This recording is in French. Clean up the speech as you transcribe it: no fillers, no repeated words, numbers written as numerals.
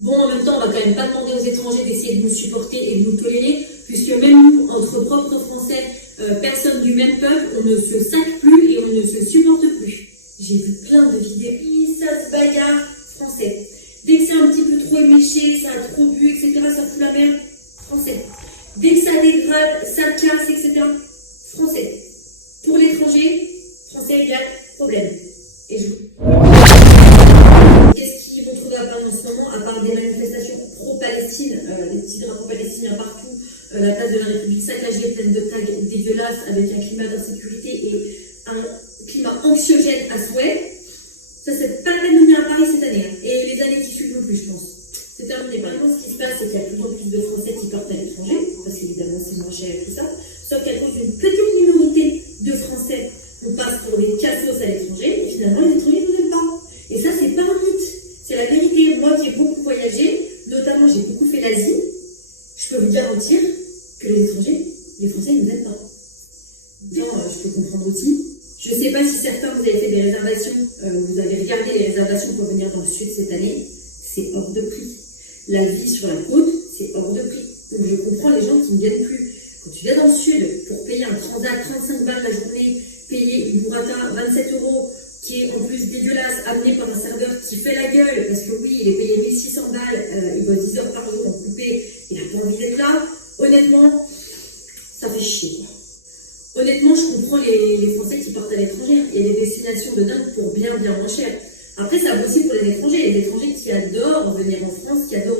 Bon, en même temps, on va quand même pas demander aux étrangers d'essayer de nous supporter et de nous tolérer, puisque même nous, entre propres Français, personnes du même peuple, on ne se saque plus et on ne se supporte plus. J'ai vu plein de vidéos, ça se bagarre, français. Dès que c'est un petit peu trop éméché, ça a trop bu, etc., ça fout la merde, français. Dès que ça dégrade, ça casse, etc., français. Pour l'étranger, français égale problème. Et je... Qu'est-ce qu'ils vont trouver à Paris en ce moment, à part des manifestations pro-Palestine, des petits drapeaux palestiniens partout, la place de la République saccagée, pleine de tags dégueulasses, avec un climat d'insécurité et un climat anxiogène à souhait. Ça, c'est pas la peine de venir à Paris cette année, hein. Et les années qui suivent non plus, je pense. C'est terminé. Par exemple, ce qui se passe, c'est qu'il y a de plus en plus de Français qui partent à l'étranger, parce qu'évidemment, c'est moins cher et tout ça. Sauf qu'à cause d'une petite minorité de Français, on passe pour des cassos à l'étranger, et finalement, les étrangers ne viennent pas. Et ça, c'est pas un mythe. C'est la vérité. Moi qui ai beaucoup voyagé, notamment j'ai beaucoup fait l'Asie, je peux vous garantir que les étrangers, les Français, ils ne viennent pas. Bien, je peux comprendre aussi. Je ne sais pas si certains vous avez fait des réservations, vous avez regardé les réservations pour venir dans le sud cette année, c'est hors de prix. La vie sur la côte, c'est hors de prix. Donc je comprends les gens qui ne viennent plus. Quand tu viens dans le sud pour payer un transat 35 balles la journée, payer une burrata 27 €, qui est en plus dégueulasse, amené par un serveur qui fait la gueule, parce que oui, il est payé 1600 balles, il bosse 10 heures par jour en coupé, il n'a pas envie d'être là, honnêtement, ça fait chier, quoi. Honnêtement, je comprends les Français qui partent à l'étranger. Il y a des destinations de dingue pour bien moins cher. Après, ça vaut aussi pour les étrangers qui adorent venir en France, qui adorent